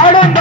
பாடும்